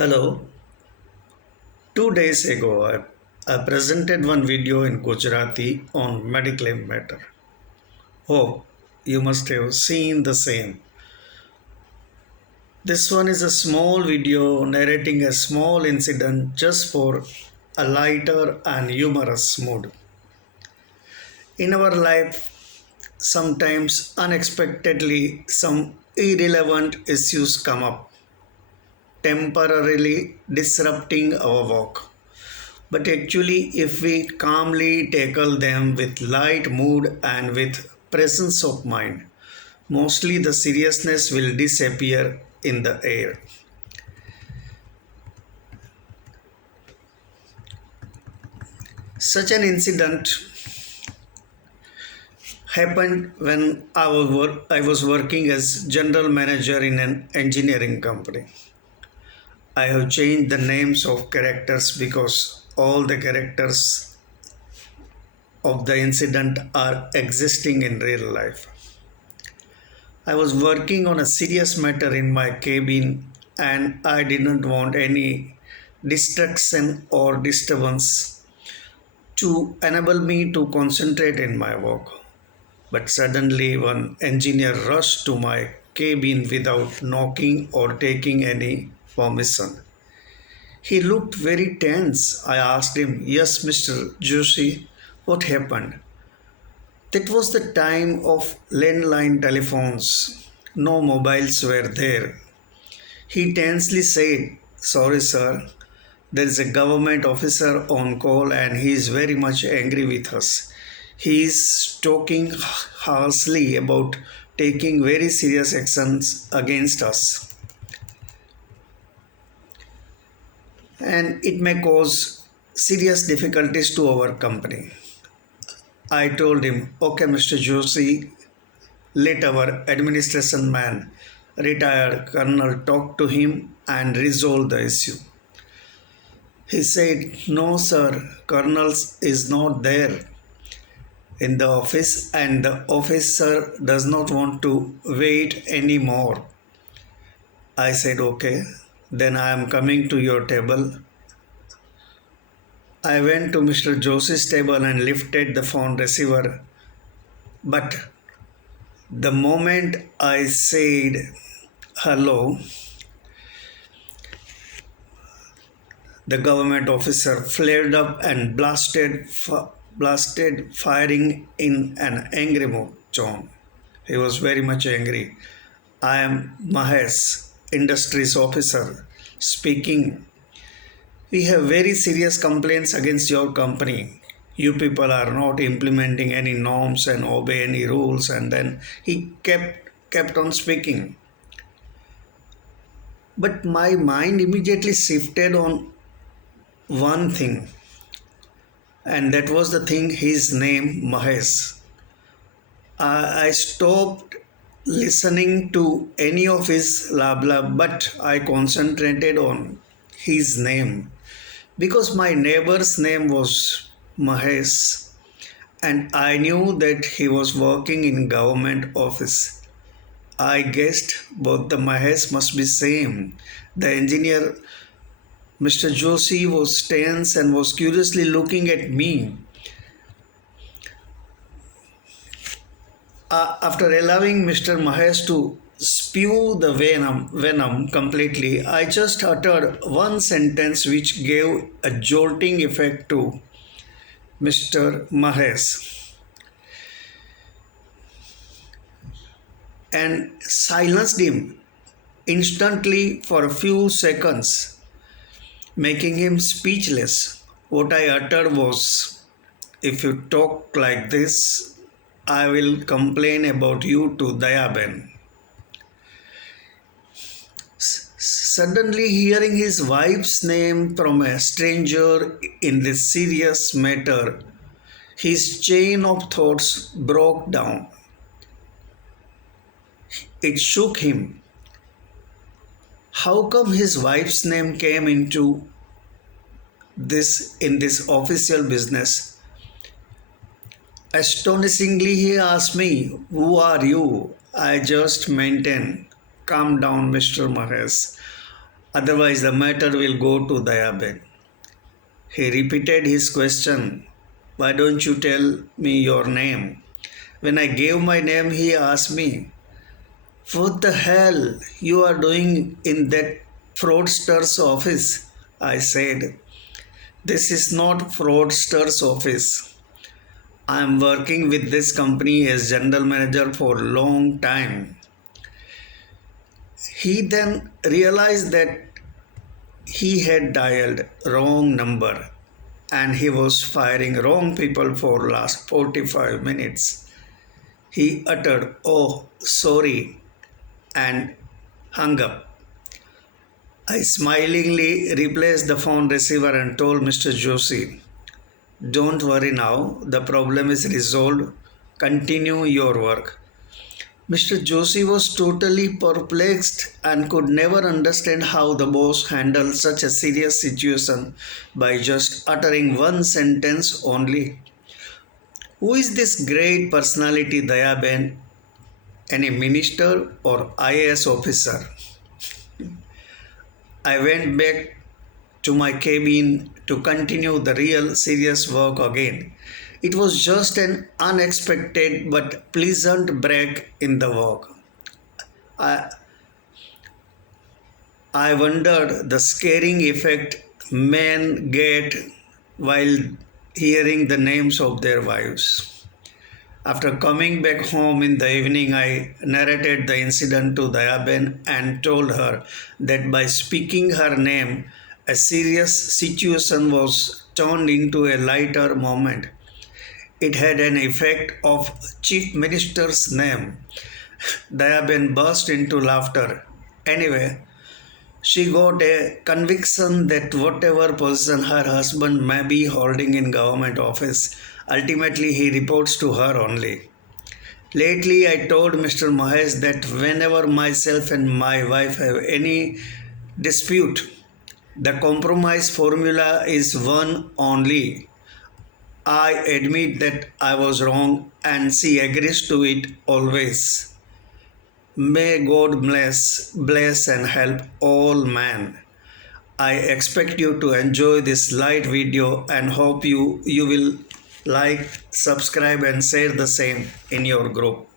Hello. 2 days ago, I presented one video in Gujarati on mediclaim matter. Oh, you must have seen the same. This one is a small video narrating a small incident just for a lighter and humorous mood. In our life, sometimes unexpectedly, some irrelevant issues come up, temporarily disrupting our work. But actually, if we calmly tackle them with light mood and with presence of mind, mostly the seriousness will disappear in the air. Such an incident happened when I was working as general manager in an engineering company. I have changed the names of characters because all the characters of the incident are existing in real life. I was working on a serious matter in my cabin and I didn't want any distraction or disturbance to enable me to concentrate in my work. But suddenly, one engineer rushed to my cabin without knocking or taking any permission. He looked very tense. I asked him, "Yes, Mr. Joshi, what happened?" That was the time of landline telephones. No mobiles were there. He tensely said, "Sorry, sir, there is a government officer on call and he is very much angry with us. He is talking harshly about taking very serious actions against us and it may cause serious difficulties to our company." I told him, "Okay, Mr. Joshi, let our administration man, retired colonel, talk to him and resolve the issue." He said, "No, sir, colonel is not there in the office and the officer does not want to wait anymore." I said, "Okay, then I am coming to your table." I went to Mr. Joshi's table and lifted the phone receiver. But the moment I said hello, the government officer flared up and blasted firing in an angry tone. He was very much angry. "I am Mahesh, industries officer, speaking. We have very serious complaints against your company. You people are not implementing any norms and obey any rules." And then he kept on speaking. But my mind immediately shifted on one thing, and that was the thing, his name Mahesh. I stopped listening to any of his blah blah, but I concentrated on his name because my neighbor's name was Mahesh and I knew that he was working in government office. I guessed both the Mahesh must be same. The engineer, Mr. Joshi, was tense and was curiously looking at me. After allowing Mr. Mahesh to spew the venom completely, I just uttered one sentence which gave a jolting effect to Mr. Mahesh and silenced him instantly for a few seconds, making him speechless. What I uttered was, "If you talk like this, I will complain about you to Dayaben." Suddenly, hearing his wife's name from a stranger in this serious matter, his chain of thoughts broke down. It shook him. How come his wife's name came into this in this official business? Astonishingly, he asked me, "Who are you?" I just maintained, "Calm down, Mr. Mahesh. Otherwise, the matter will go to Dayaben. He repeated his question. Why don't you tell me your name? When I gave my name, he asked me, what the hell you are doing in that fraudster's office? I said, this is not fraudster's office. I am working with this company as general manager for a long time. He then realized that he had dialed wrong number and he was firing wrong people for last 45 minutes. He uttered, "Oh, sorry," and hung up. I smilingly replaced the phone receiver and told Mr. Joshi, don't worry now, the problem is resolved. Continue your work. Mr. Joshi was totally perplexed and could never understand how the boss handled such a serious situation by just uttering one sentence only. Who is this great personality, Dayaben? Any minister or IAS officer? I went back to my cabin to continue the real serious work again. It was just an unexpected but pleasant break in the work. I, I wondered the scaring effect men get while hearing the names of their wives. After coming back home in the evening, I narrated the incident to Dayaben and told her that by speaking her name, a serious situation was turned into a lighter moment. It had an effect of Chief Minister's name. Dayaben burst into laughter. Anyway, she got a conviction that whatever position her husband may be holding in government office, ultimately he reports to her only. Lately, I told Mr. Mahesh that whenever myself and my wife have any dispute, the compromise formula is one only. I admit that I was wrong and she agrees to it always. May God bless and help all man. I expect you to enjoy this light video and hope you will like, subscribe and share the same in your group.